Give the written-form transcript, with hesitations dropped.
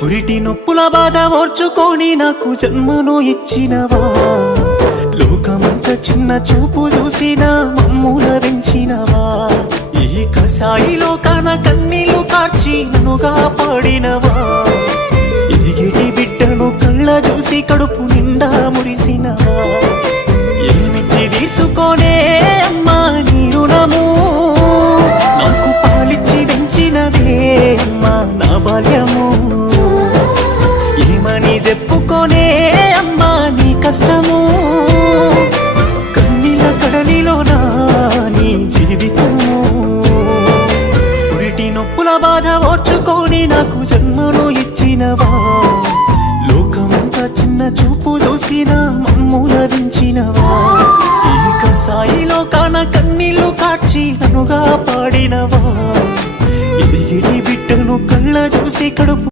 పురిటి నొప్పుల బాధ ఓర్చుకొని నాకు జన్మను ఇచ్చినవా, లోకమంత చిన్న చూపు చూసిన మమ్ముల పెంచినవా, ఈ కసాయి లోకాన కన్నీళ్లు కార్చి నన్ను కాపాడినవా, ఎదిగిటి బిడ్డను కళ్ళ చూసి కడుపు నిండా మురిసినవా, ఏమిచ్చి తీర్చుకోనే అమ్మా నీ రుణము, నాకు పాలిచ్చి పెంచినవే అమ్మా నా బాల్యము, ఏమని చెప్పుకోనే అమ్మా నీ కష్టము, కన్నీళ్ళ కడలిలోనా నీ జీవితము, పురిటి నొప్పుల బాధ ఓర్చుకొని నాకు జన్మను ఇచ్చినవా, లోకమంతా చిన్న చూపు చూసిన మమ్ముల దించినవా, ఈ కసాయి లోకాన కన్నీళ్లు కార్చి నన్నుగా పాడినవా, ఎదిగిటి బిడ్డను కళ్ళ చూసి కడుపు